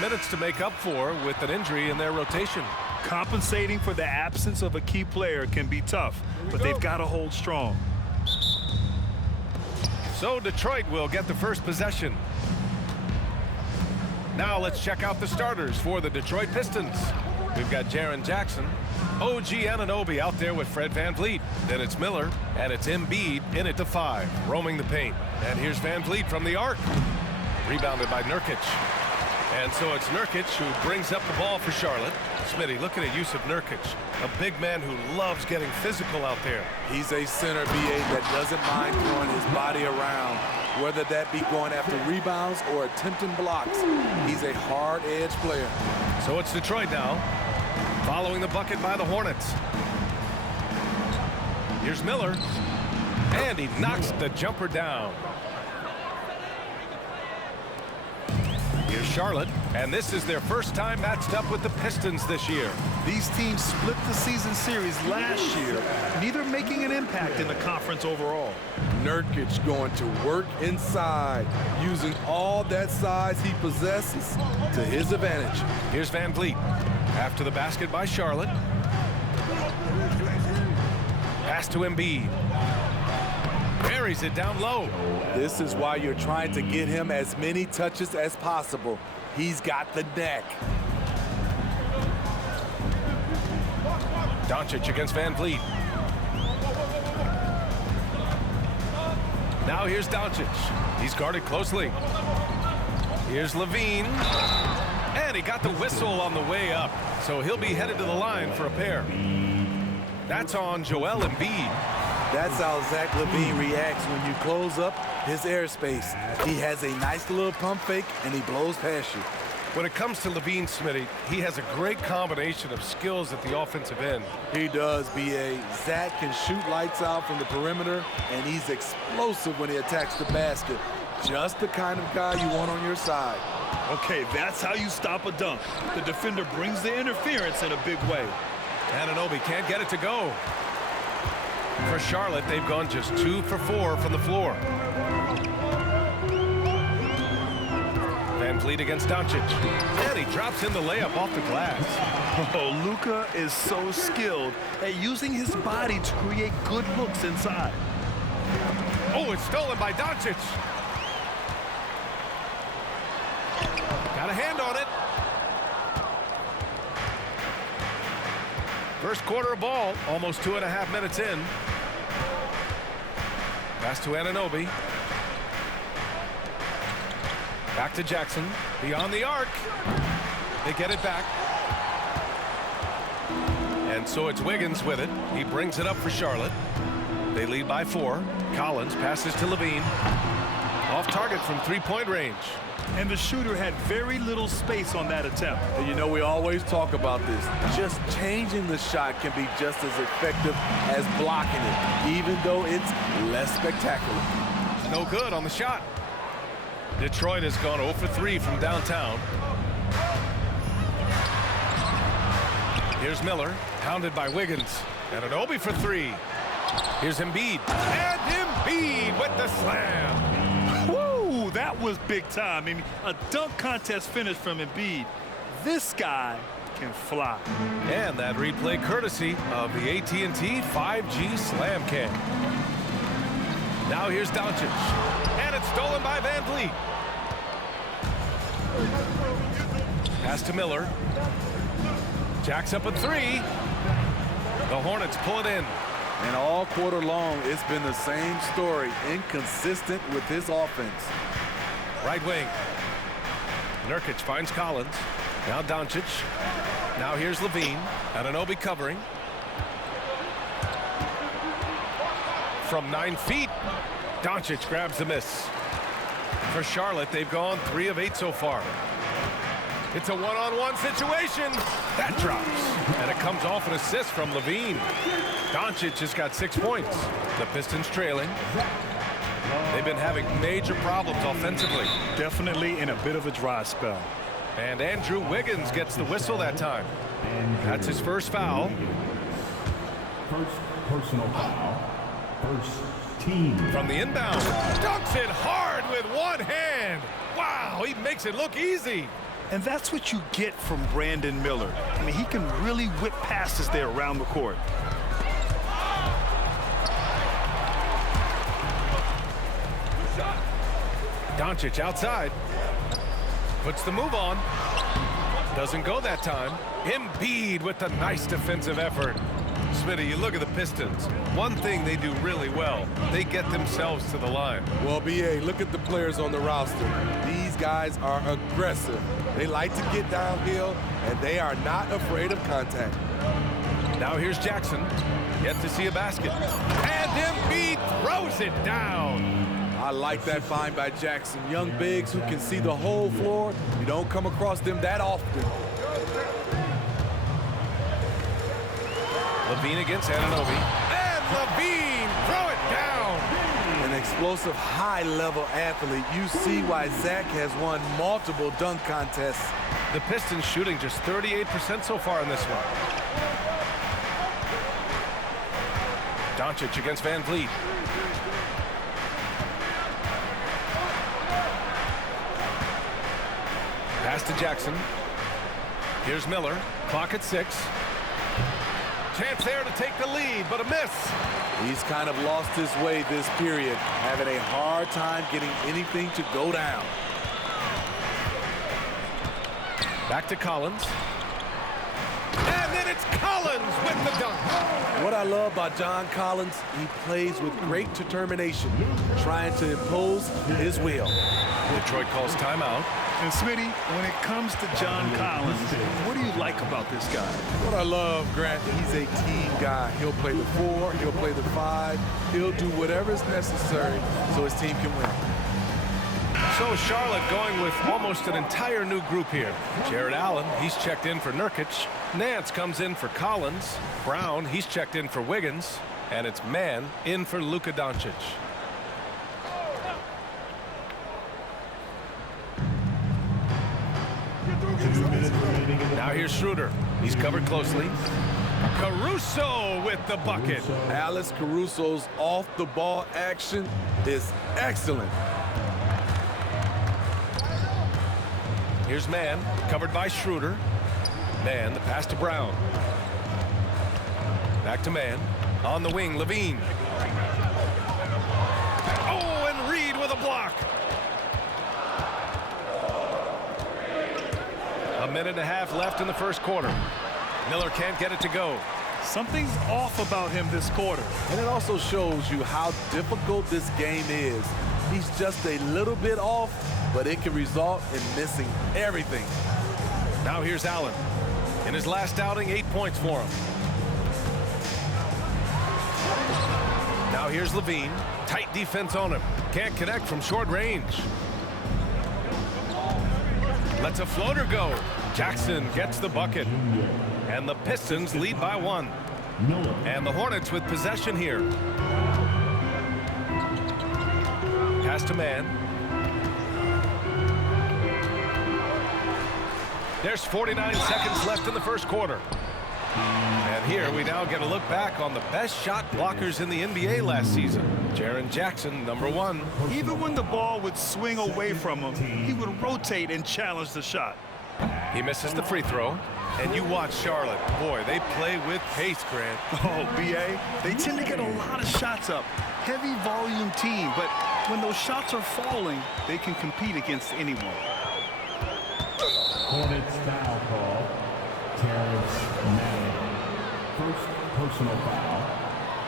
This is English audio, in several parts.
some minutes to make up for with an injury in their rotation. Compensating for the absence of a key player can be tough, but they've got to hold strong. So Detroit will get the first possession. Now let's check out the starters for the Detroit Pistons. We've got Jaren Jackson, OG Anunoby out there with Fred VanVleet. Then it's Miller, and it's Embiid in at the 5, roaming the paint. And here's VanVleet from the arc. Rebounded by Nurkic. And so it's Nurkic who brings up the ball for Charlotte. Smitty, look at the use of Nurkic, a big man who loves getting physical out there. He's a center, BA, that doesn't mind throwing his body around, whether that be going after rebounds or attempting blocks. He's a hard-edge player. So it's Detroit now, following the bucket by the Hornets. Here's Miller, and he knocks the jumper down. Here's Charlotte, and this is their first time matched up with the Pistons this year. These teams split the season series last year, neither making an impact in the conference overall. Nurkic going to work inside, using all that size he possesses to his advantage. Here's VanVleet, after the basket by Charlotte. Pass to Embiid. Buries it down low. This is why you're trying to get him as many touches as possible. He's got the neck. Doncic against VanVleet. Now here's Doncic. He's guarded closely. Here's Levine. And he got the whistle on the way up. So he'll be headed to the line for a pair. That's on Joel Embiid. That's how Zach LaVine reacts when you close up his airspace. He has a nice little pump fake, and he blows past you. When it comes to Levine, Smitty, he has a great combination of skills at the offensive end. He does, B.A. Zach can shoot lights out from the perimeter, and he's explosive when he attacks the basket. Just the kind of guy you want on your side. Okay, that's how you stop a dunk. The defender brings the interference in a big way. Anunoby can't get it to go. For Charlotte, they've gone just 2 for 4 from the floor. VanVleet against Doncic. And he drops in the layup off the glass. Oh, Luka is so skilled at using his body to create good looks inside. Oh, it's stolen by Doncic. Got a hand on it. First quarter of ball, almost 2.5 minutes in. Pass to Anunoby. Back to Jackson. Beyond the arc. They get it back. And so it's Wiggins with it. He brings it up for Charlotte. They lead by 4. Collins passes to Levine. Off target from 3-point range. And the shooter had very little space on that attempt. And you know, we always talk about this. Just changing the shot can be just as effective as blocking it, even though it's less spectacular. No good on the shot. Detroit has gone 0 for 3 from downtown. Here's Miller, hounded by Wiggins. And Anunoby for 3. Here's Embiid. And Embiid with the slam. Woo, that was big time. I mean, a dunk contest finish from Embiid. This guy can fly. And that replay courtesy of the AT&T 5G Slam Cam. Now here's Doncic. And it's stolen by VanVleet. Pass to Miller. Jacks up a 3. The Hornets pull it in. And all quarter long, it's been the same story, inconsistent with his offense. Right wing. Nurkic finds Collins. Now Doncic. Now here's Levine. Anunoby covering. From 9 feet, Doncic grabs the miss. For Charlotte, they've gone 3 of 8 so far. It's a one-on-one situation. That drops. And it comes off an assist from Levine. Doncic has got 6 points. The Pistons trailing. They've been having major problems offensively. Definitely in a bit of a dry spell. And Andrew Wiggins gets the whistle that time. That's his first foul. First personal foul. First team. From the inbound. Dunks it hard with one hand. Wow, he makes it look easy. And that's what you get from Brandon Miller. I mean, he can really whip passes there around the court. Doncic outside. Puts the move on. Doesn't go that time. Embiid with the nice defensive effort. Smitty, you look at the Pistons. One thing they do really well, they get themselves to the line. Well, B.A., look at the players on the roster. These guys are aggressive. They like to get downhill, and they are not afraid of contact. Now here's Jackson. Yet to see a basket. And Embiid throws it down. I like that find by Jackson. Young bigs who can see the whole floor. You don't come across them that often. Levine against Anunoby. And Levine throw it down. An explosive high-level athlete. You see why Zach has won multiple dunk contests. The Pistons shooting just 38% so far in this one. Doncic against Van Vliet. Pass to Jackson. Here's Miller. Clock at 6. Chance there to take the lead, but a miss. He's kind of lost his way this period, having a hard time getting anything to go down. Back to Collins. And then it's Collins with the dunk. What I love about John Collins, he plays with great determination, trying to impose his will. Detroit calls timeout. And Smitty, when it comes to John Collins, what do you like about this guy? What I love, Grant, he's a team guy. He'll play the 4, he'll play the 5, he'll do whatever's necessary so his team can win. So Charlotte going with almost an entire new group here. Jared Allen, he's checked in for Nurkic. Nance comes in for Collins. Brown, he's checked in for Wiggins. And it's Mann in for Luka Doncic. Now here's Schroeder. He's covered closely. Caruso with the bucket. Alex Caruso's off-the-ball action is excellent. Here's Mann, covered by Schroeder. Mann, the pass to Brown. Back to Mann. On the wing, Levine. Oh, and Reed with a block. A minute and a half left in the first quarter. Miller can't get it to go. Something's off about him this quarter. And it also shows you how difficult this game is. He's just a little bit off, but it can result in missing everything. Now here's Allen. In his last outing, 8 points for him. Now here's Levine. Tight defense on him. Can't connect from short range. Lets a floater go. Jackson gets the bucket. And the Pistons lead by 1. And the Hornets with possession here. Pass to Mann. There's 49 seconds left in the first quarter. And here we now get a look back on the best shot blockers in the NBA last season. Jaren Jackson, number 1. Even when the ball would swing away from him, he would rotate and challenge the shot. He misses the free throw. And you watch Charlotte. Boy, they play with pace, Grant. Oh, B.A., they tend to get a lot of shots up. Heavy volume team, but when those shots are falling, they can compete against anyone. Hornets foul call. Terrence Mann. First personal foul.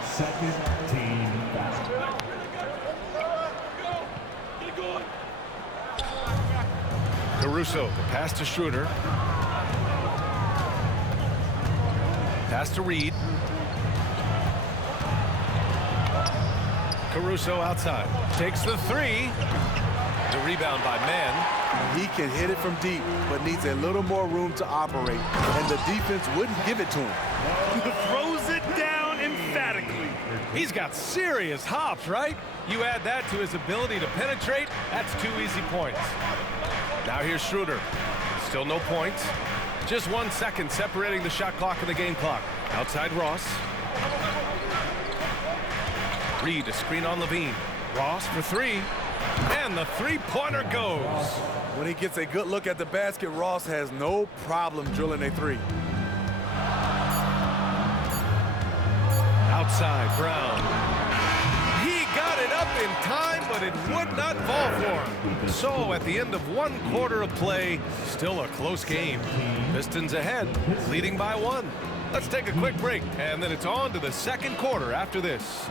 Second team foul. Caruso, the pass to Schroeder. Pass to Reed. Caruso outside. Takes the 3. The rebound by Mann. He can hit it from deep, but needs a little more room to operate, and the defense wouldn't give it to him. Throws it down emphatically. He's got serious hops, right? You add that to his ability to penetrate, that's 2 easy points. Now here's Schroeder. Still no points. Just 1 second separating the shot clock and the game clock. Outside Ross. Reed, a screen on Levine. Ross for 3. And the three-pointer goes. When he gets a good look at the basket, Ross has no problem drilling a three. Outside, Brown. He got it up in time, but it would not fall for him. So at the end of 1 quarter of play, still a close game. Pistons ahead, leading by 1. Let's take a quick break, and then it's on to the second quarter after this.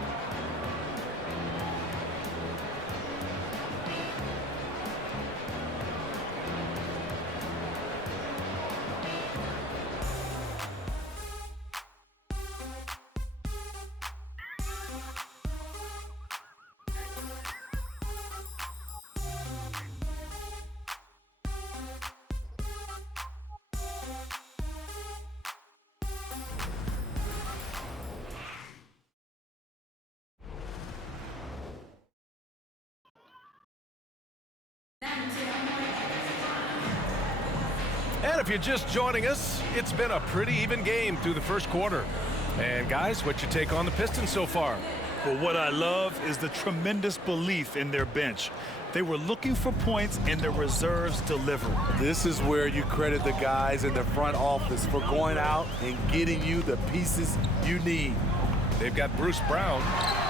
And if you're just joining us, it's been a pretty even game through the first quarter. And guys, what's your take on the Pistons so far? Well, what I love is the tremendous belief in their bench. They were looking for points, and their reserves delivered. This is where you credit the guys in the front office for going out and getting you the pieces you need. They've got Bruce Brown,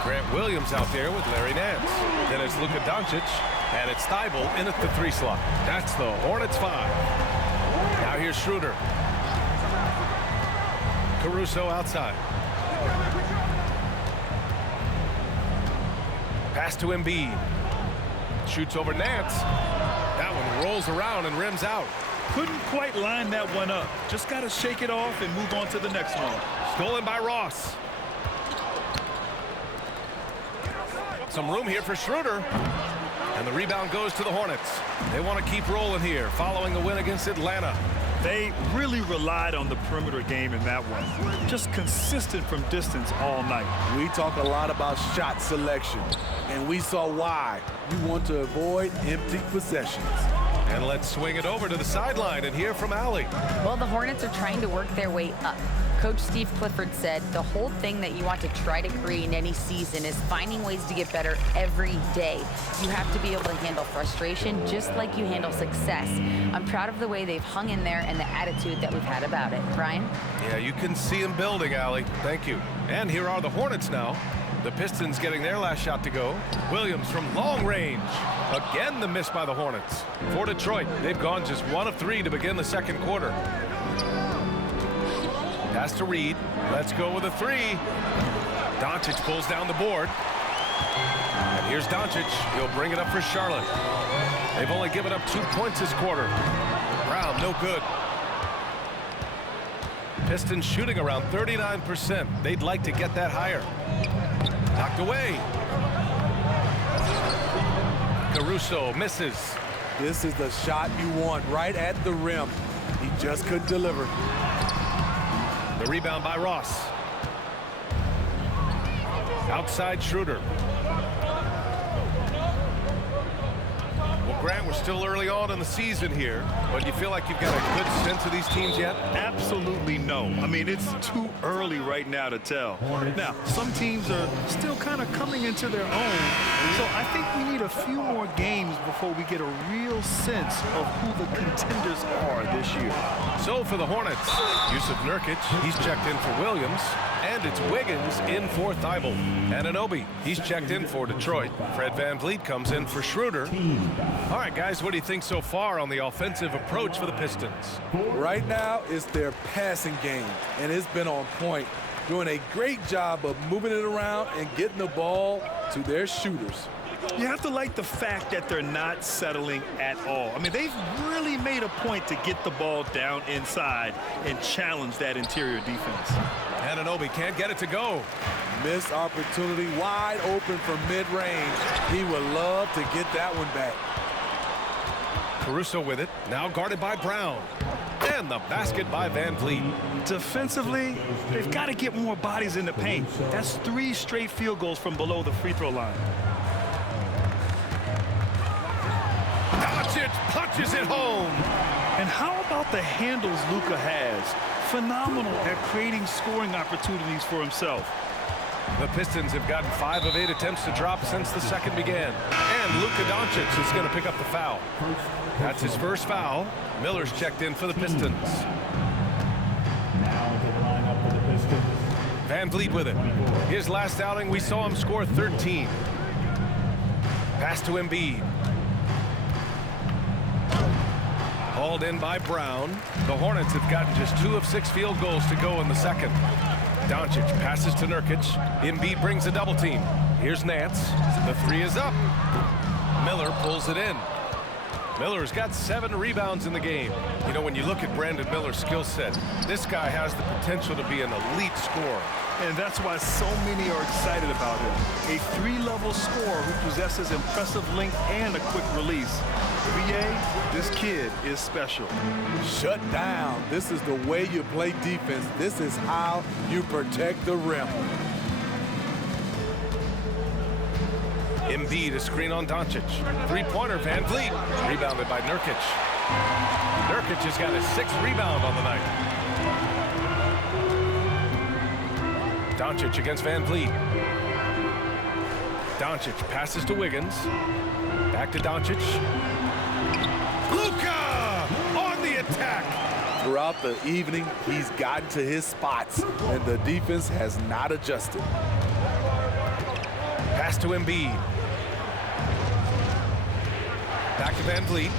Grant Williams out there with Larry Nance. Then it's Luka Doncic, and it's Thybulle in at the 3 slot. That's the Hornets 5. Now here's Schroeder. Caruso outside. Pass to Embiid. Shoots over Nance. That one rolls around and rims out. Couldn't quite line that one up. Just got to shake it off and move on to the next one. Stolen by Ross. Some room here for Schroeder. And the rebound goes to the Hornets. They want to keep rolling here following the win against Atlanta. They really relied on the perimeter game in that one. Just consistent from distance all night. We talk a lot about shot selection, and we saw why. You want to avoid empty possessions. And let's swing it over to the sideline and hear from Allie. Well, the Hornets are trying to work their way up. Coach Steve Clifford said the whole thing that you want to try to create in any season is finding ways to get better every day. You have to be able to handle frustration just like you handle success. I'm proud of the way they've hung in there and the attitude that we've had about it. Brian? Yeah, you can see them building, Allie. Thank you. And here are the Hornets now. The Pistons getting their last shot to go. Williams from long range. Again, the miss by the Hornets. For Detroit, they've gone just 1 of 3 to begin the second quarter. Pass to Reed. Let's go with a 3. Doncic pulls down the board. And here's Doncic. He'll bring it up for Charlotte. They've only given up 2 points this quarter. Brown, no good. Pistons shooting around 39%. They'd like to get that higher. Knocked away. Caruso misses. This is the shot you want right at the rim. He just couldn't deliver. The rebound by Ross. Outside Schroeder. Well, Grant, we're still early on in the season here, but you feel like you've got a good sense of these teams yet? Absolutely no. I mean, it's too early right now to tell. Now, some teams are still kind of coming into their own, so I think we need a few more games before we get a real sense of who the contenders are this year. So for the Hornets, Yusuf Nurkic, he's checked in for Williams, and it's Wiggins in for Thybulle. Anunoby, he's checked in for Detroit. Fred VanVleet comes in for Schroeder. All right, guys, what do you think so far on the offensive approach for the Pistons? Right now, it's their passing game, and it's been on point. Doing a great job of moving it around and getting the ball to their shooters. You have to like the fact that they're not settling at all. I mean, they've really made a point to get the ball down inside and challenge that interior defense. Anunoby can't get it to go. Missed opportunity, wide open from mid-range. He would love to get that one back. Caruso with it, now guarded by Brown. And the basket by VanVleet. Defensively, they've got to get more bodies in the paint. That's 3 straight field goals from below the free throw line. Doncic punches it home. And how about the handles Luka has? Phenomenal at creating scoring opportunities for himself. The Pistons have gotten 5 of 8 attempts to drop since the second began. And Luka Doncic is going to pick up the foul. That's his first foul. Miller's checked in for the Pistons. Now to the lineup for the Pistons. Van Vliet with it. His last outing, we saw him score 13. Pass to Embiid. Hauled in by Brown. The Hornets have gotten just 2 of 6 field goals to go in the second. Doncic passes to Nurkic. Embiid brings a double team. Here's Nance. The 3 is up. Miller pulls it in. Miller's got 7 rebounds in the game. You know, when you look at Brandon Miller's skill set, this guy has the potential to be an elite scorer. And that's why so many are excited about him. A 3-level scorer who possesses impressive length and a quick release. VA, this kid is special. Shut down. This is the way you play defense. This is how you protect the rim. Embiid, a screen on Doncic. 3-pointer, Van Vliet. Rebounded by Nurkic. Nurkic has got his 6th rebound on the night. Doncic against Van Vliet. Doncic passes to Wiggins. Back to Doncic. Luka on the attack. Throughout the evening, he's gotten to his spots, and the defense has not adjusted. Pass to Embiid. Back to Van Vliet.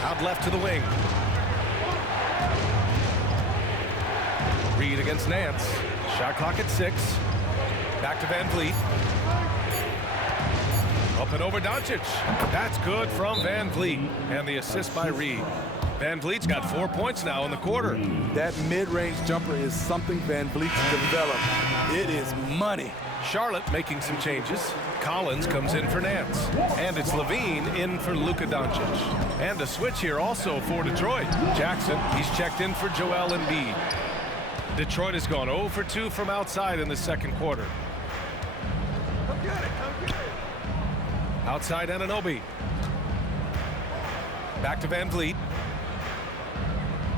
Out left to the wing. Reed against Nance. Shot clock at 6. Back to Van Vliet. Up and over Doncic. That's good from Van Vliet. And the assist by Reed. Van Vliet's got 4 points now in the quarter. That mid-range jumper is something Van Vliet's developed. It is money. Charlotte making some changes. Collins comes in for Nance. And it's Levine in for Luka Doncic. And a switch here also for Detroit. Jackson, he's checked in for Joel Embiid. Detroit has gone 0 for 2 from outside in the second quarter. Outside Anunoby. Back to Van Vliet.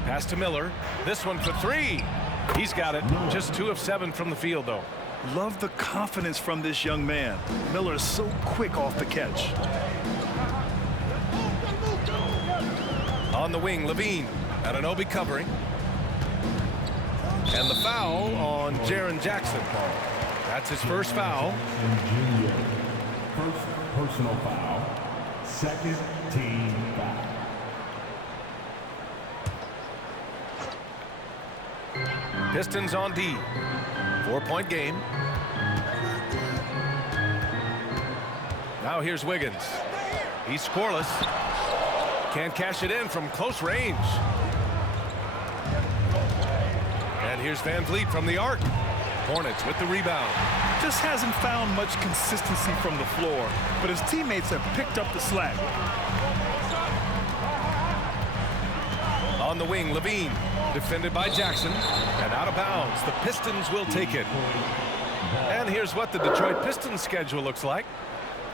Pass to Miller. This one for 3. He's got it. Just 2 of 7 from the field, though. Love the confidence from this young man. Miller is so quick off the catch. On the wing, Levine. Anunoby covering. And the foul on Jaren Jackson. That's his first foul. Junior. First personal foul. Second team foul. Pistons on D. 4-point game. Now here's Wiggins. He's scoreless. Can't cash it in from close range. And here's Van Vliet from the arc. Hornets with the rebound. Just hasn't found much consistency from the floor, but his teammates have picked up the slack. On the wing, Levine. Defended by Jackson. And out of bounds. The Pistons will take it. And here's what the Detroit Pistons schedule looks like.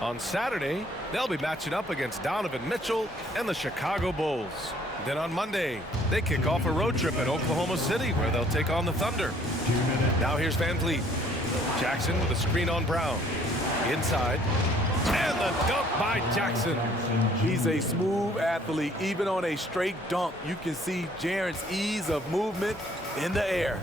On Saturday, they'll be matching up against Donovan Mitchell and the Chicago Bulls. Then on Monday, they kick off a road trip at Oklahoma City where they'll take on the Thunder. Now here's Van Vliet. Jackson with a screen on Brown. Inside. And the dunk by Jackson. He's a smooth athlete. Even on a straight dunk, you can see Jaren's ease of movement in the air.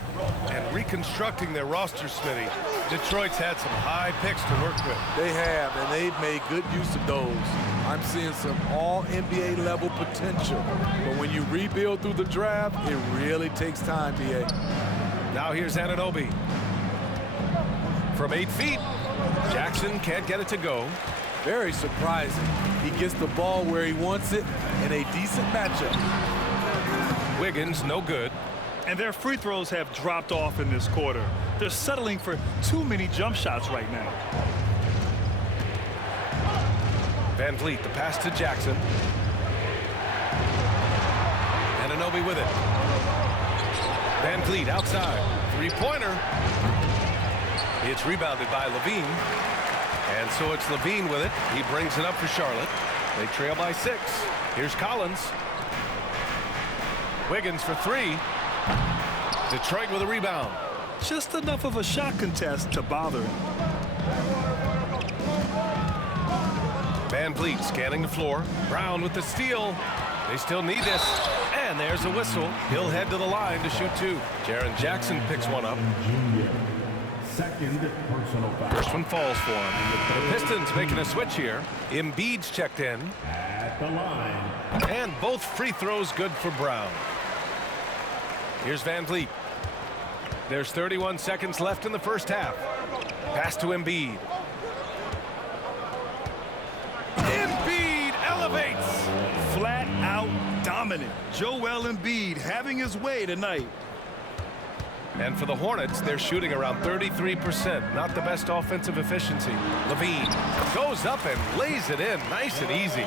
And reconstructing their roster, Smitty, Detroit's had some high picks to work with. They have, and they've made good use of those. I'm seeing some all-NBA level potential. But when you rebuild through the draft, it really takes time, B.A. Now here's Anunoby. From 8 feet, Jackson can't get it to go. Very surprising. He gets the ball where he wants it in a decent matchup. Wiggins, no good. And their free throws have dropped off in this quarter. They're settling for too many jump shots right now. Van Vliet, the pass to Jackson. Anunoby with it. Van Vliet outside. 3-pointer. It's rebounded by Levine. And so it's Levine with it. He brings it up for Charlotte. They trail by 6. Here's Collins. Wiggins for 3. Detroit with a rebound. just enough of a shot contest to bother him. Van Vliet scanning the floor. Brown with the steal. They still need this. And there's a whistle. He'll head to the line to shoot two. Jaren Jackson picks one up. Junior. Second personal foul. First one falls for him. The Pistons making a switch here. Embiid's checked in. At the line. And both free throws good for Brown. Here's Van Vliet. There's 31 seconds left in the first half. Pass to Embiid. Embiid elevates. Flat out dominant. Joel Embiid having his way tonight. And for the Hornets, they're shooting around 33%. Not the best offensive efficiency. LaVine goes up and lays it in. Nice and easy.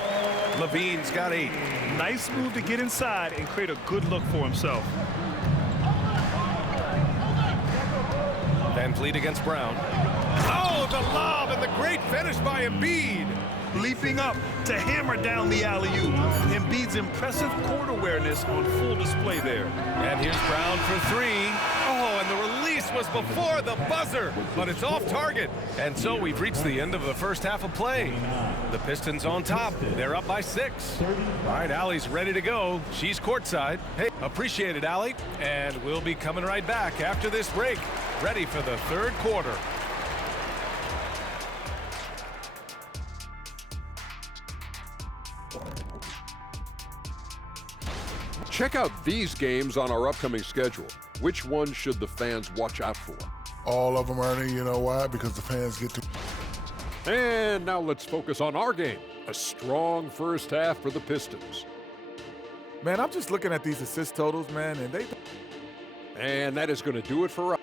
LaVine's got 8. Nice move to get inside and create a good look for himself. Van Vliet against Brown. Oh, the lob and the great finish by Embiid. Leaping up to hammer down the alley-oop. Embiid's impressive court awareness on full display there. And here's Brown for 3. Oh, and the release was before the buzzer, but it's off target. And so we've reached the end of the first half of play. The Pistons on top. They're up by 6. All right, Allie's ready to go. She's courtside. Hey, appreciate it, Allie. And we'll be coming right back after this break. Ready for the third quarter. Check out these games on our upcoming schedule. Which one should the fans watch out for? All of them, Ernie. You know why? Because the fans get to... And now let's focus on our game. A strong first half for the Pistons. Man, I'm just looking at these assist totals, man, and they... And that is going to do it for us.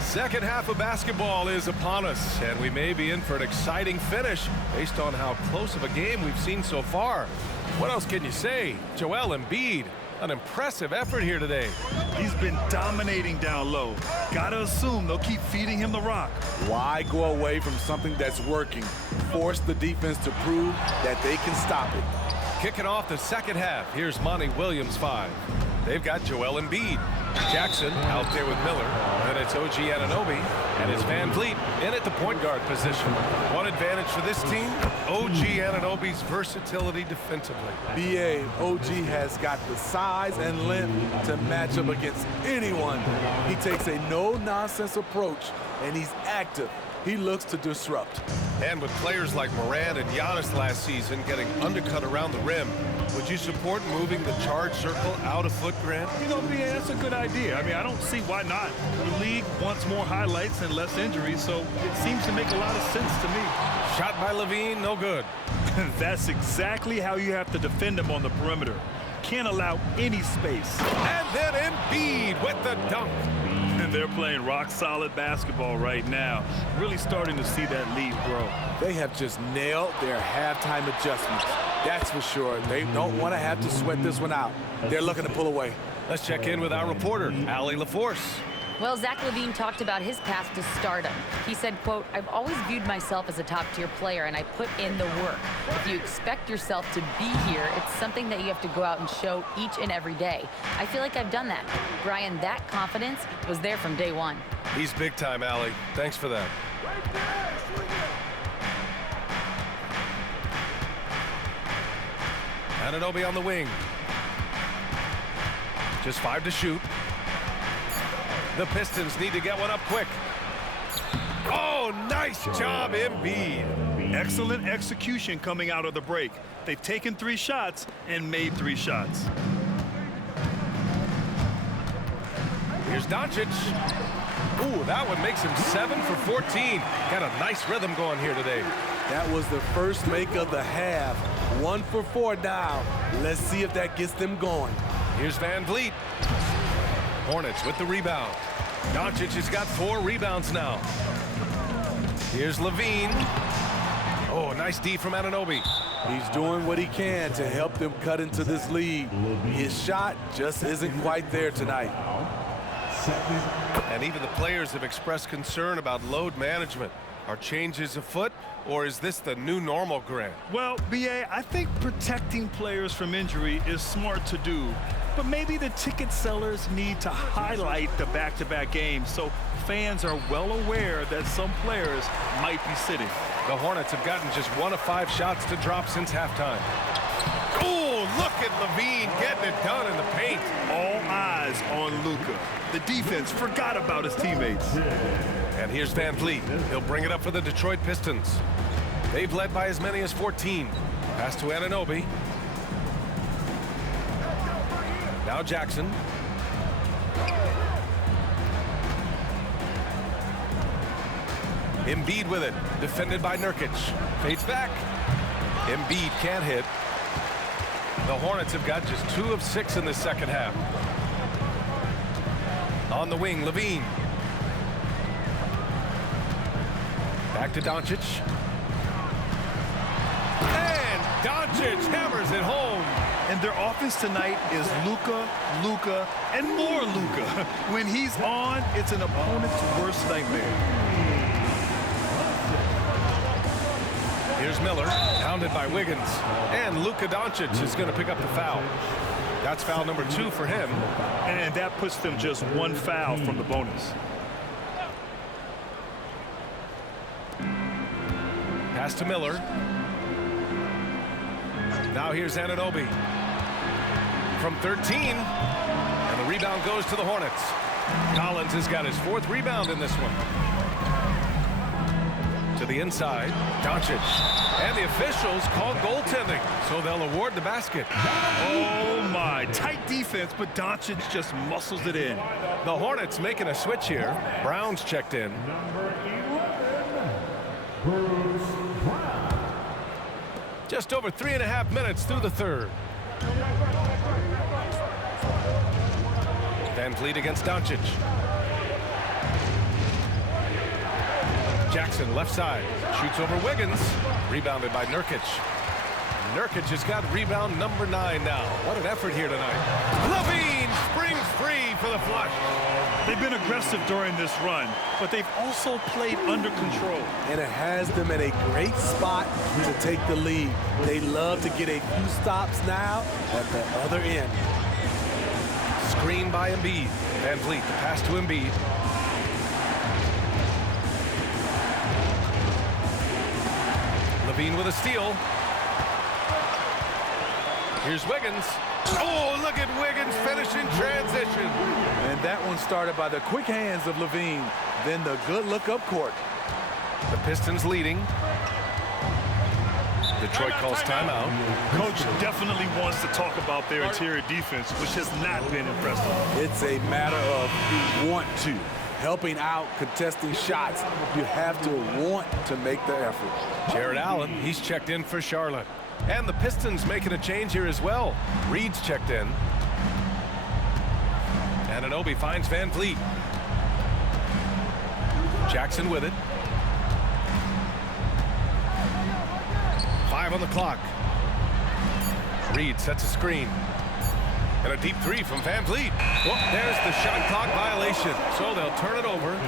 Second half of basketball is upon us, and we may be in for an exciting finish based on how close of a game we've seen so far. What else can you say? Joel Embiid, an impressive effort here today. He's been dominating down low. Gotta assume they'll keep feeding him the rock. Why go away from something that's working? Force the defense to prove that they can stop it. Kicking off the second half, here's Monty Williams 5. They've got Joel Embiid. Jackson out there with Miller. Then it's OG Anunoby. And it's Van Vliet in at the point guard position. One advantage for this team, OG Anunoby's versatility defensively. BA, OG has got the size and length to match up against anyone. He takes a no-nonsense approach, and he's active. He looks to disrupt. And with players like Morant and Giannis last season getting undercut around the rim, would you support moving the charge circle out a foot, Grant? You know, BA, that's a good idea. I mean, I don't see why not. The league wants more highlights and less injuries, so it seems to make a lot of sense to me. Shot by LaVine, no good. That's exactly how you have to defend him on the perimeter. Can't allow any space. And then Embiid with the dunk. They're playing rock-solid basketball right now. Really starting to see that lead grow. They have just nailed their halftime adjustments. That's for sure. They don't want to have to sweat this one out. They're looking to pull away. Let's check in with our reporter, Allie LaForce. Well, Zach LaVine talked about his path to stardom. He said, quote, "I've always viewed myself as a top-tier player, and I put in the work. If you expect yourself to be here, it's something that you have to go out and show each and every day. I feel like I've done that." Brian, that confidence was there from day one. He's big time, Allie. Thanks for that. Anunoby on the wing. Just 5 to shoot. The Pistons need to get one up quick. Oh, nice job, Embiid. Excellent execution coming out of the break. They've taken 3 shots and made 3 shots. Here's Doncic. Ooh, that one makes him 7 for 14. Got a nice rhythm going here today. That was the first make of the half. 1 for 4 now. Let's see if that gets them going. Here's Van Vliet. Hornets with the rebound. Doncic has got 4 rebounds now. Here's LaVine. Oh, nice D from Anunoby. He's doing what he can to help them cut into this lead. His shot just isn't quite there tonight. And even the players have expressed concern about load management. Are changes afoot, or is this the new normal, Grant? Well, B.A., I think protecting players from injury is smart to do, but maybe the ticket sellers need to highlight the back-to-back games so fans are well aware that some players might be sitting. The Hornets have gotten just 1 of 5 shots to drop since halftime. Oh, look at Levine getting it done in the paint. All eyes on Luka. The defense forgot about his teammates. And here's Van Vliet. He'll bring it up for the Detroit Pistons. They've led by as many as 14. Pass to Anunoby. Now Jackson. Embiid with it. Defended by Nurkic. Fades back. Embiid can't hit. The Hornets have got just 2 of 6 in the second half. On the wing, Levine. Back to Doncic. And Doncic hammers it home. And their offense tonight is Luka, Luka, and more Luka. When he's on, it's an opponent's worst nightmare. Here's Miller, pounded by Wiggins. And Luka Doncic is going to pick up the foul. That's foul number 2 for him. And that puts them just 1 foul from the bonus. Pass to Miller. Now here's Anunoby. From 13. And the rebound goes to the Hornets. Collins has got his 4th rebound in this one. To the inside, Doncic. And the officials call goaltending, so they'll award the basket. Oh my, tight defense, but Doncic just muscles it in. The Hornets making a switch here. Brown's checked in. Just over 3.5 minutes through the third. Van Vliet against Doncic. Jackson left side, shoots over Wiggins, rebounded by Nurkic. Nurkic has got rebound number 9 now. What an effort here tonight. Levine springs free for the flush. They've been aggressive during this run, but they've also played under control. And it has them in a great spot to take the lead. They love to get a few stops now at the other end. Screen by Embiid. Van Vliet, the pass to Embiid. Levine with a steal. Here's Wiggins. Oh, look at Wiggins finishing transition. And that one started by the quick hands of Levine, then the good look up court. The Pistons leading. Detroit calls timeout. Coach definitely wants to talk about their interior defense, which has not been impressive. It's a matter of want to. Helping out, contesting shots. You have to want to make the effort. Jared Allen, he's checked in for Charlotte. And the Pistons making a change here as well. Reed's checked in. Anunoby finds Van Vliet. Jackson with it. 5 on the clock. Reed sets a screen. And a deep 3 from Van Vliet. Well, there's the shot clock violation. So they'll turn it over.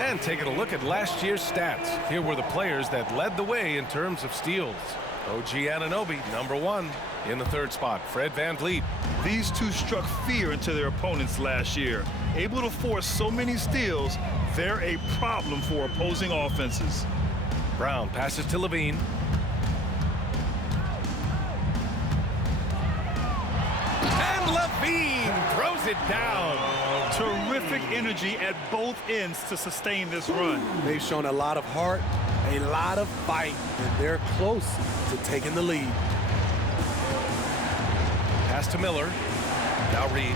And taking a look at last year's stats. Here were the players that led the way in terms of steals. OG Anunoby, number 1 in the 3rd spot. Fred Van Vliet. These two struck fear into their opponents last year. Able to force so many steals, they're a problem for opposing offenses. Brown passes to Levine. And Levine throws it down. Terrific energy at both ends to sustain this run. They've shown a lot of heart, a lot of fight, and they're close to taking the lead. Pass to Miller. Now Reed.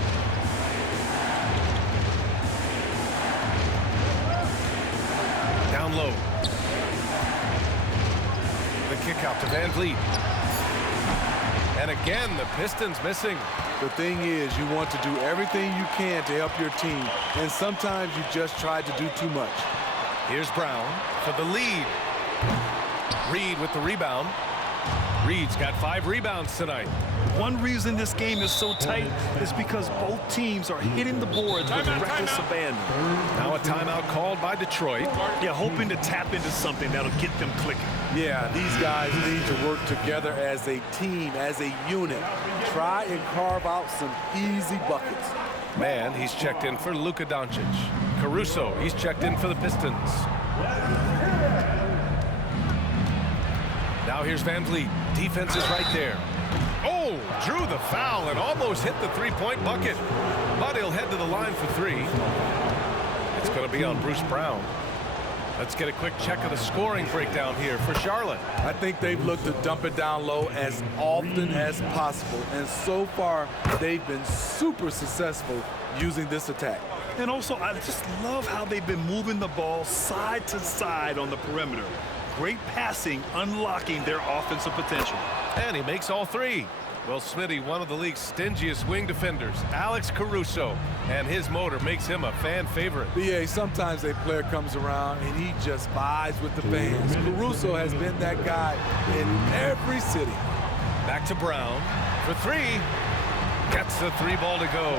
Down low. The kick out to Van Vliet. And again, the Pistons missing. The thing is, you want to do everything you can to help your team, and sometimes you just try to do too much. Here's Brown for the lead. Reed with the rebound. Reed's got 5 rebounds tonight. One reason this game is so tight is because both teams are hitting the boards with reckless abandon. Now a timeout called by Detroit. Yeah, hoping to tap into something that'll get them clicking. Yeah, these guys need to work together as a team, as a unit. Try and carve out some easy buckets. Man, he's checked in for Luka Doncic. Caruso, he's checked in for the Pistons. Now here's Van Vliet. Defense is right there. Oh, drew the foul and almost hit the three-point bucket. But he'll head to the line for 3. It's going to be on Bruce Brown. Let's get a quick check of the scoring breakdown here for Charlotte. I think they've looked to dump it down low as often as possible. And so far, they've been super successful using this attack. And also, I just love how they've been moving the ball side to side on the perimeter. Great passing, unlocking their offensive potential. And he makes all 3. Well, Smitty, one of the league's stingiest wing defenders, Alex Caruso, and his motor makes him a fan favorite. BA, sometimes a player comes around and he just vibes with the fans. Caruso has been that guy in every city. Back to Brown for 3. Gets the 3 ball to go.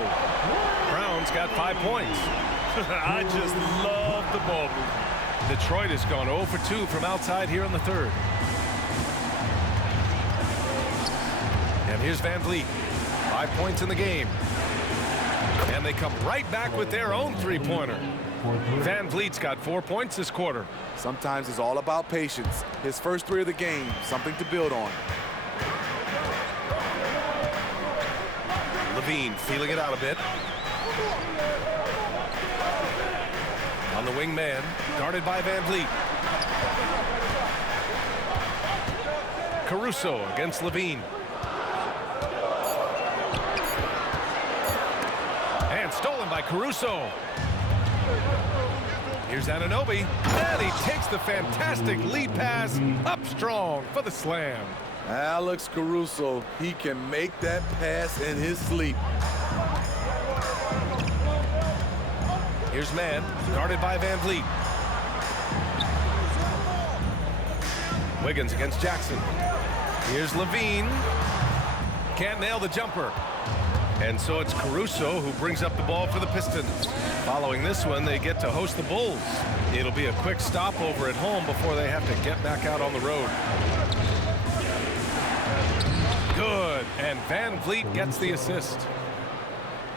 Brown's got 5 points. I just love the ball movement. Detroit has gone 0 for 2 from outside here in the 3rd. And here's Van Vliet. 5 points in the game. And they come right back with their own 3-pointer. Van Vliet's got 4 points this quarter. Sometimes it's all about patience. His first 3 of the game, something to build on. Levine feeling it out a bit. On the wing man, guarded by Van Vliet. Caruso against Levine. And stolen by Caruso. Here's Anunoby. And he takes the fantastic lead pass up strong for the slam. Alex Caruso, he can make that pass in his sleep. Here's Mann, guarded by Van Vliet. Wiggins against Jackson. Here's Levine. Can't nail the jumper. And so it's Caruso who brings up the ball for the Pistons. Following this one, they get to host the Bulls. It'll be a quick stopover at home before they have to get back out on the road. Good, and Van Vliet gets the assist.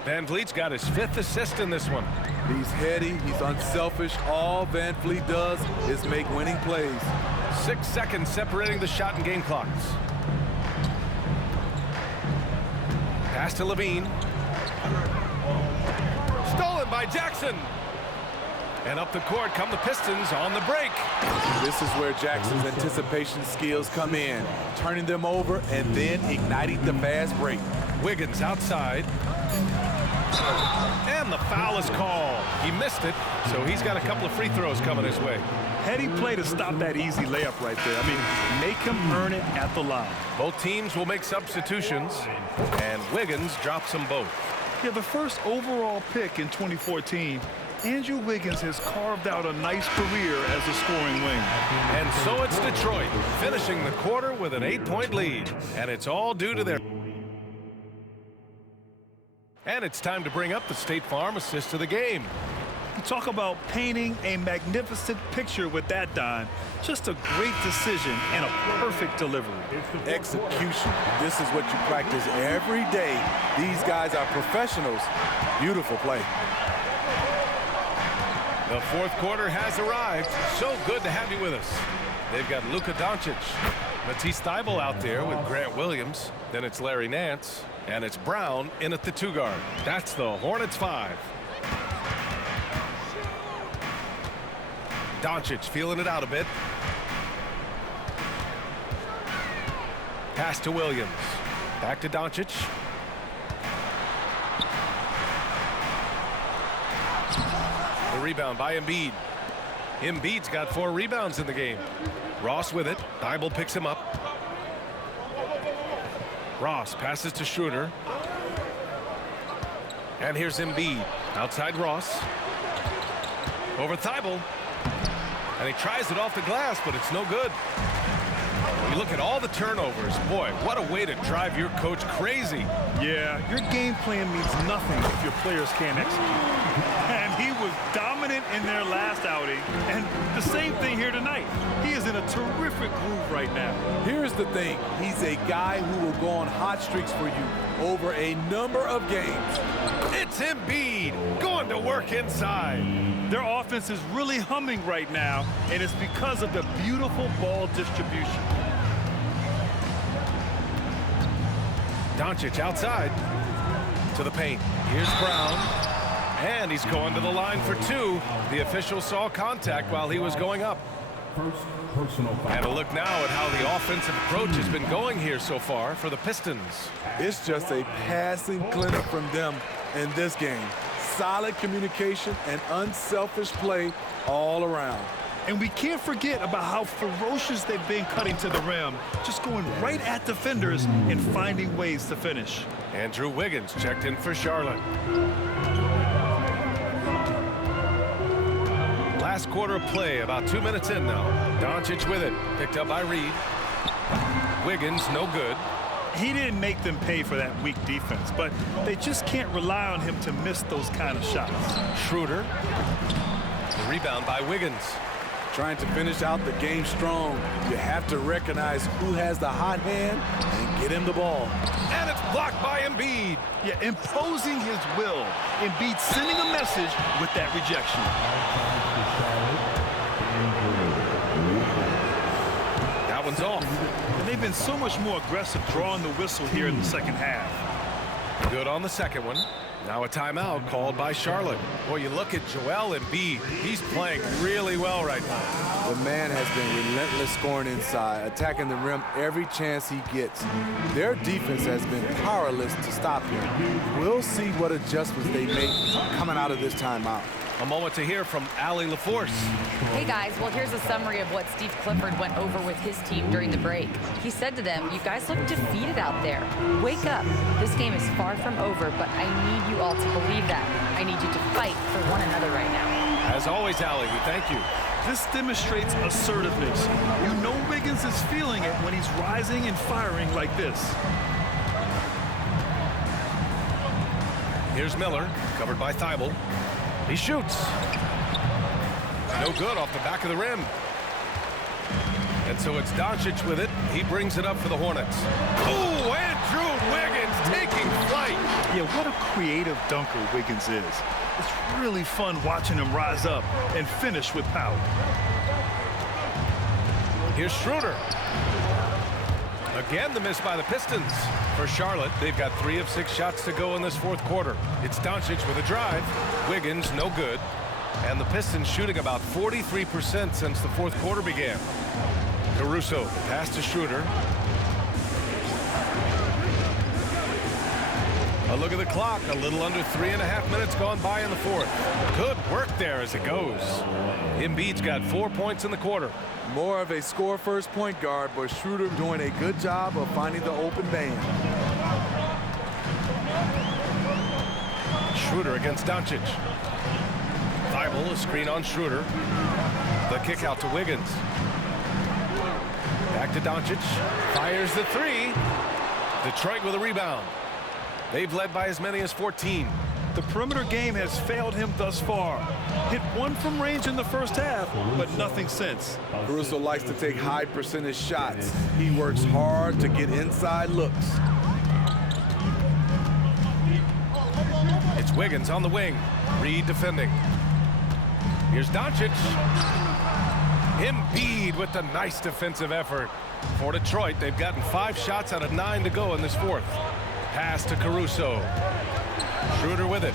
Van Vliet's got his 5th assist in this one. He's heady, he's unselfish. All Van Vliet does is make winning plays. 6 seconds separating the shot and game clocks. Pass to Levine. Stolen by Jackson. And up the court come the Pistons on the break. This is where Jackson's anticipation skills come in, turning them over and then igniting the fast break. Wiggins outside. And the foul is called. He missed it, so he's got a couple of free throws coming his way. Heady play to stop that easy layup right there. I mean, make him earn it at the line. Both teams will make substitutions, and Wiggins drops them both. Yeah, the first overall pick in 2014, Andrew Wiggins has carved out a nice career as a scoring wing. And so it's Detroit, finishing the quarter with an 8-point lead. And it's all due to their... And it's time to bring up the State Farm assist of the game. You talk about painting a magnificent picture with that dime. Just a great decision and a perfect delivery. Execution. This is what you practice every day. These guys are professionals. Beautiful play. The 4th quarter has arrived. So good to have you with us. They've got Luka Doncic, Matisse Thybulle out there with Grant Williams. Then it's Larry Nance. And it's Brown in at the 2 guard. That's the Hornets 5. Doncic feeling it out a bit. Pass to Williams. Back to Doncic. The rebound by Embiid. Embiid's got 4 rebounds in the game. Ross with it. Thybulle picks him up. Ross passes to Schroeder. And here's Embiid. Outside Ross. Over Thybulle. And he tries it off the glass, but it's no good. When you look at all the turnovers, boy, what a way to drive your coach crazy. Yeah, your game plan means nothing if your players can't execute. And he was dominant in their last outing, and the same thing here tonight. He is in a terrific groove right now. Here's the thing. He's a guy who will go on hot streaks for you over a number of games. It's Embiid going to work inside. Their offense is really humming right now, and it's because of the beautiful ball distribution. Doncic outside to the paint. Here's Brown. And he's going to the line for two. The official saw contact while he was going up. First personal foul. And a look now at how the offensive approach has been going here so far for the Pistons. It's just a passing clinic from them in this game. Solid communication and unselfish play all around. And we can't forget about how ferocious they've been cutting to the rim, just going right at defenders and finding ways to finish. Andrew Wiggins checked in for Charlotte. Last quarter of play, about 2 minutes in now. Doncic with it, picked up by Reed. Wiggins, no good. He didn't make them pay for that weak defense, but they just can't rely on him to miss those kind of shots. Schroeder. The rebound by Wiggins. Trying to finish out the game strong, you have to recognize who has the hot hand and get him the ball. And it's blocked by Embiid. Yeah, imposing his will. Embiid sending a message with that rejection. That one's off. And they've been so much more aggressive drawing the whistle here in the second half. Good on the second one. Now a timeout called by Charlotte. Boy, you look at Joel Embiid. He's playing really well right now. The man has been relentless scoring inside, attacking the rim every chance he gets. Their defense has been powerless to stop him. We'll see what adjustments they make coming out of this timeout. A moment to hear from Allie LaForce. Hey guys, well here's a summary of what Steve Clifford went over with his team during the break. He said to them, you guys look defeated out there. Wake up. This game is far from over, but I need you all to believe that. I need you to fight for one another right now. As always, Allie, we thank you. This demonstrates assertiveness. You know Wiggins is feeling it when he's rising and firing like this. Here's Miller, covered by Thibault. He shoots. No good off the back of the rim. And so it's Doncic with it. He brings it up for the Hornets. Oh, Andrew Wiggins taking flight. Yeah, what a creative dunker Wiggins is. It's really fun watching him rise up and finish with power. Here's Schroeder. Again, the miss by the Pistons. For Charlotte, they've got 3 of 6 shots to go in this fourth quarter. It's Doncic with a drive. Wiggins, no good. And the Pistons shooting about 43% since the fourth quarter began. Caruso, pass to Schroeder. A look at the clock. A little under 3.5 minutes gone by in the fourth. Good work there as it goes. Embiid's got 4 points in the quarter. More of a score-first point guard, but Schroeder doing a good job of finding the open man. Schroeder against Doncic. Thibault, a screen on Schroeder. The kick out to Wiggins. Back to Doncic. Fires the 3. Detroit with a rebound. They've led by as many as 14. The perimeter game has failed him thus far. Hit 1 from range in the first half, but nothing since. Caruso likes to take high percentage shots. He works hard to get inside looks. It's Wiggins on the wing. Reed defending. Here's Doncic. Embiid with the nice defensive effort. For Detroit, they've gotten 5 shots out of 9 to go in this fourth. Pass to Caruso. Schroeder with it.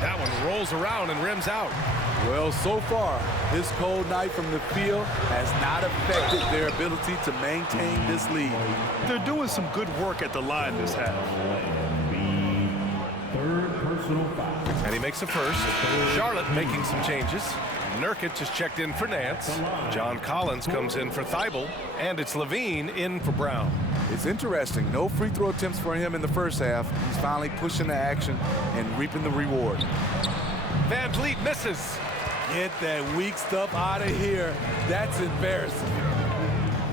That one rolls around and rims out. Well, so far, this cold night from the field has not affected their ability to maintain this lead. They're doing some good work at the line this half. Third personal foul. And he makes the first. Charlotte making some changes. Nurkic is checked in for Nance. John Collins comes in for Thibault. And it's Levine in for Brown. It's interesting. No free throw attempts for him in the first half. He's finally pushing the action and reaping the reward. Van Vliet misses. Get that weak stuff out of here. That's embarrassing.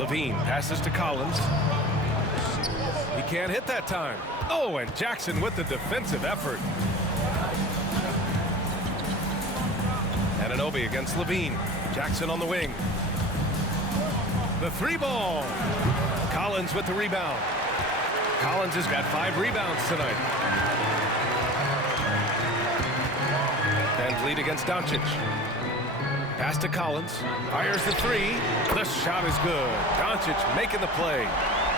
Levine passes to Collins. He can't hit that time. Oh, and Jackson with the defensive effort. Anunoby against Levine. Jackson on the wing. The 3-ball. Collins with the rebound. Collins has got 5 rebounds tonight. Van Vliet against Doncic. Pass to Collins. Fires the 3. The shot is good. Doncic making the play.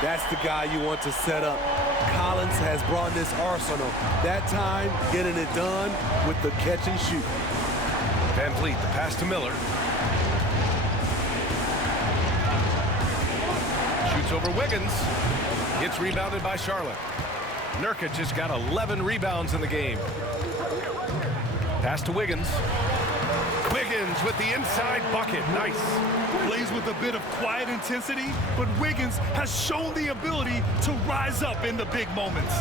That's the guy you want to set up. Collins has brought this arsenal. That time, getting it done with the catch and shoot. Van Vliet, the pass to Miller. Shoots over Wiggins. Gets rebounded by Charlotte. Nurkic has got 11 rebounds in the game. Pass to Wiggins. Wiggins with the inside bucket. Nice. Plays with a bit of quiet intensity, but Wiggins has shown the ability to rise up in the big moments.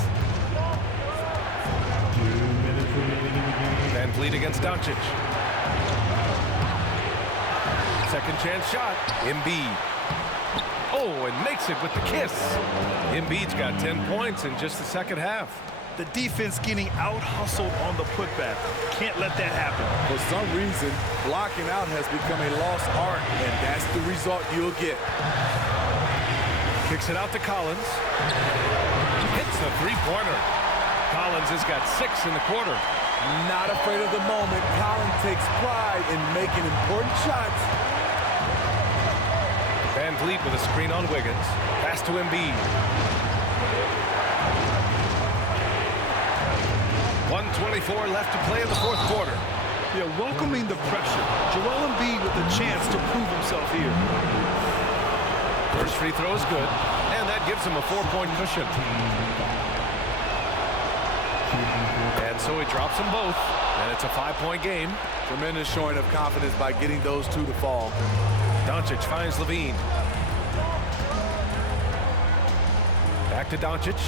2 minutes remaining in the game. Van Vliet against Doncic. Second chance shot. Embiid. Oh, and makes it with the kiss. Embiid's got 10 points in just the second half. The defense getting out-hustled on the putback. Can't let that happen. For some reason, blocking out has become a lost art, and that's the result you'll get. Kicks it out to Collins. Hits the 3-pointer. Collins has got 6 in the quarter. Not afraid of the moment. Collins takes pride in making important shots. Van Vliet with a screen on Wiggins. Pass to Embiid. 1:24 left to play in the fourth quarter. Yeah, welcoming the pressure. Joel Embiid with a chance to prove himself here. First free throw is good, and that gives him a 4-point cushion. And so he drops them both, and it's a 5-point game. Tremendous showing of confidence by getting those 2 to fall. Doncic finds Levine. Back to Doncic.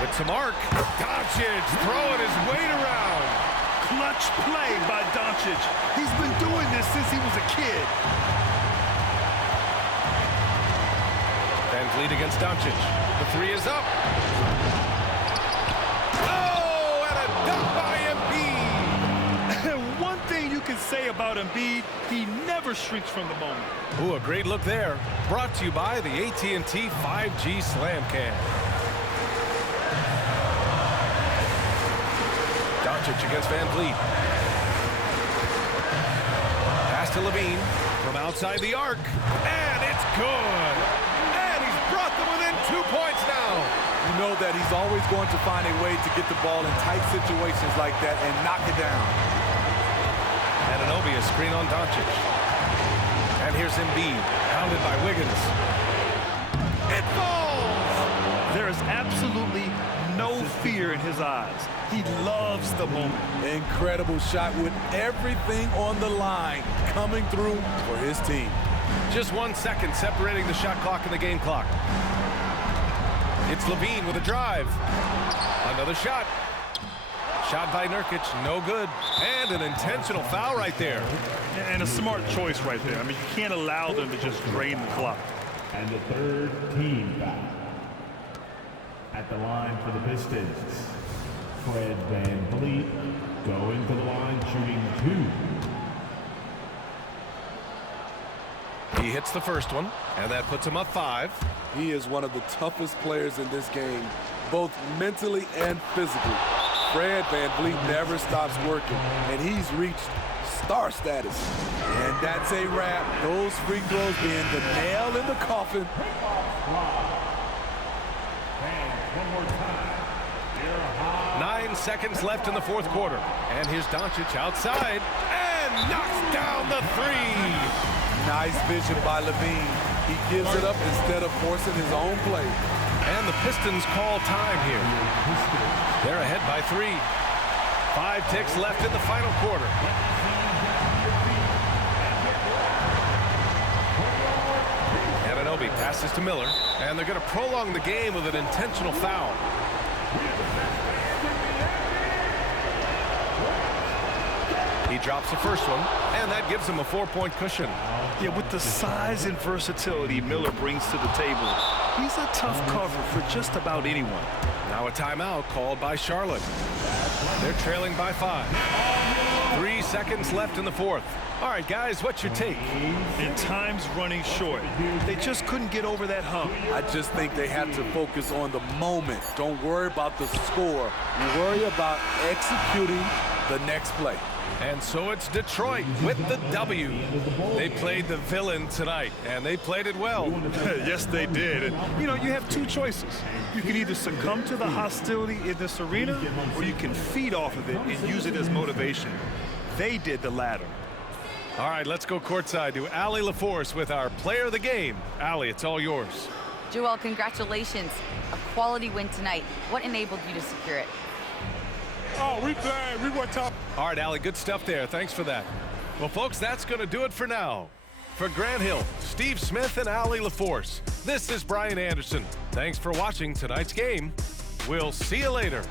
With some arc. Doncic throwing his weight around. Clutch play by Doncic. He's been doing this since he was a kid. Van Vliet against Doncic. The 3 is up. Oh, and a dunk by Embiid. One thing you can say about Embiid, he never shrinks from the moment. Ooh, a great look there. Brought to you by the AT&T 5G Slam Cam. Doncic against Van Vliet. Pass to Levine from outside the arc. And it's good. And he's brought them within 2 points now. You know that he's always going to find a way to get the ball in tight situations like that and knock it down. Anunoby a screen on Doncic. And here's Embiid, pounded by Wiggins. It falls! There is absolutely no fear in his eyes. He loves the moment. Incredible shot with everything on the line coming through for his team. Just 1 second separating the shot clock and the game clock. It's Levine with a drive. Another shot. Shot by Nurkic, no good. And an intentional foul right there. And a smart choice right there. I mean, you can't allow them to just drain the clock. And the third team foul. At the line for the Pistons, Fred Van Vliet going to the line, shooting 2. He hits the first one, and that puts him up 5. He is one of the toughest players in this game, both mentally and physically. Fred Van Vliet never stops working, and he's reached star status. And that's a wrap. Those free throws being the nail in the coffin. 9 seconds left in the fourth quarter. And here's Doncic outside and knocks down the 3. Nice vision by Levine. He gives it up instead of forcing his own play. And the Pistons call time here. They're ahead by 3. 5 ticks left in the final quarter. Anunoby passes to Miller, and they're going to prolong the game with an intentional foul. He drops the first one, and that gives him a 4-point cushion. Yeah, with the size and versatility Miller brings to the table, he's a tough cover for just about anyone. Now a timeout called by Charlotte. They're trailing by 5. 3 seconds left in the fourth. All right, guys, what's your take? And time's running short. They just couldn't get over that hump. I just think they have to focus on the moment. Don't worry about the score. Worry about executing the next play. And so it's Detroit with the W. They played the villain tonight, and they played it well. Yes, they did. And, you know, you have two choices. You can either succumb to the hostility in this arena, or you can feed off of it and use it as motivation. They did the latter. All right, let's go courtside to Allie LaForce with our player of the game. Allie, it's all yours. Joel, congratulations. A quality win tonight. What enabled you to secure it? Oh, we played. We were tough. All right, Allie, good stuff there. Thanks for that. Well, folks, that's going to do it for now. For Grant Hill, Steve Smith, and Allie LaForce, this is Brian Anderson. Thanks for watching tonight's game. We'll see you later.